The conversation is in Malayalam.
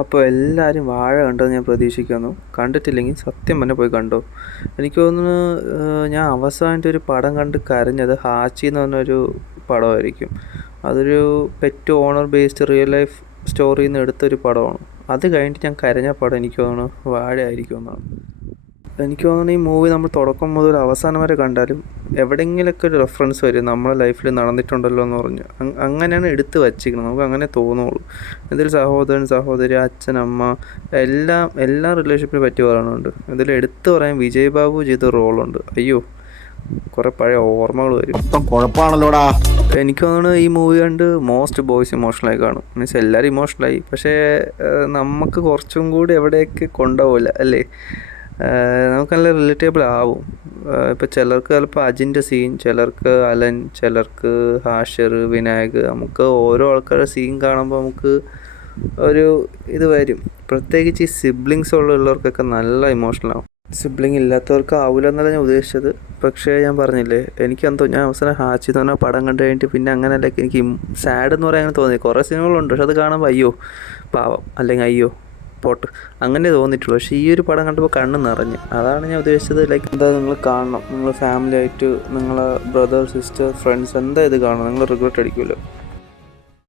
അപ്പോൾ എല്ലാവരും വാഴ കണ്ടെന്ന് ഞാൻ പ്രതീക്ഷിക്കുന്നു. കണ്ടിട്ടില്ലെങ്കിൽ സത്യം തന്നെ പോയി കണ്ടോ. എനിക്ക് തോന്നുന്നു ഞാൻ അവസാനത്തെ ഒരു പടം കണ്ട് കരഞ്ഞത് ഹാച്ചി എന്ന് പറഞ്ഞൊരു പടമായിരിക്കും. അതൊരു pet owner based real life സ്റ്റോറിയിൽ നിന്ന് എടുത്തൊരു പടമാണ്. അത് കഴിഞ്ഞിട്ട് ഞാൻ കരഞ്ഞ പടം എനിക്ക് തോന്നുന്നു വാഴ ആയിരിക്കും എന്നാണ്. എനിക്ക് തോന്നുന്നു ഈ മൂവി നമ്മൾ തുടക്കം മുതൽ അവസാനം വരെ കണ്ടാലും എവിടെയെങ്കിലുമൊക്കെ ഒരു റെഫറൻസ് വരും നമ്മളെ ലൈഫിൽ നടന്നിട്ടുണ്ടല്ലോ എന്ന് പറഞ്ഞ്. അങ്ങനെയാണ് എടുത്ത് വച്ചിരിക്കുന്നത്. നമുക്ക് അങ്ങനെ തോന്നുള്ളൂ. ഇതിൽ സഹോദരൻ സഹോദരി അച്ഛൻ അമ്മ എല്ലാ റിലേഷൻഷിപ്പിനെ പറ്റി പറയുന്നുണ്ട്. ഇതിൽ എടുത്തു പറയാൻ വിജയ് ബാബു ചെയ്ത റോളുണ്ട്. അയ്യോ, കുറേ പഴയ ഓർമ്മകൾ വരും. കുഴപ്പമാണല്ലോടാ. എനിക്ക് തോന്നുന്നു ഈ മൂവി കണ്ട് മോസ്റ്റ് ബോയ്സ് ഇമോഷണലായി കാണും. മീൻസ് എല്ലാവരും ഇമോഷണലായി. പക്ഷേ നമുക്ക് കുറച്ചും കൂടി എവിടെയൊക്കെ കൊണ്ടുപോകില്ല അല്ലേ. നമുക്ക് നല്ല റിലേറ്റബിൾ ആവും. ഇപ്പോൾ ചിലർക്ക് ചിലപ്പോൾ അജിൻ്റെ സീൻ, ചിലർക്ക് അലൻ, ചിലർക്ക് ഹാഷിർ, വിനായക്, നമുക്ക് ഓരോ ആൾക്കാരുടെ സീൻ കാണുമ്പോൾ നമുക്ക് ഒരു ഇത് വരും. പ്രത്യേകിച്ച് ഈ സിബ്ലിങ്സ് ഉള്ളവർക്കൊക്കെ നല്ല ഇമോഷണൽ ആവും. സിബ്ലിങ് ഇല്ലാത്തവർക്ക് ആവില്ല എന്നല്ല ഞാൻ ഉദ്ദേശിച്ചത്. പക്ഷേ ഞാൻ പറഞ്ഞില്ലേ, എനിക്കെന്തോ ഞാൻ അവസാനം ഹാച്ചി എന്ന് പറഞ്ഞാൽ പടം കണ്ടു കഴിഞ്ഞിട്ട് പിന്നെ അങ്ങനെയല്ല എനിക്ക് സാഡ് എന്ന് പറയാൻ അങ്ങനെ തോന്നി. കുറേ സിനിമകളുണ്ട്, പക്ഷെ അത് കാണുമ്പോൾ അയ്യോ പാവം, അല്ലെങ്കിൽ അയ്യോ പോട്ട്, അങ്ങനെ തോന്നിയിട്ടുള്ളൂ. പക്ഷേ ഈ ഒരു പടം കണ്ടപ്പോൾ കണ്ണ് നിറഞ്ഞ്. അതാണ് ഞാൻ ഉദ്ദേശിച്ചത്. ലൈക്ക് എന്താ നിങ്ങൾ കാണണം, നിങ്ങൾ ഫാമിലി ആയിട്ട്, നിങ്ങളെ ബ്രദർ സിസ്റ്റർ ഫ്രണ്ട്സ് എന്താ ഇത് കാണണം, നിങ്ങൾ റിഗ്രറ്റ് അടിക്കുമല്ലോ.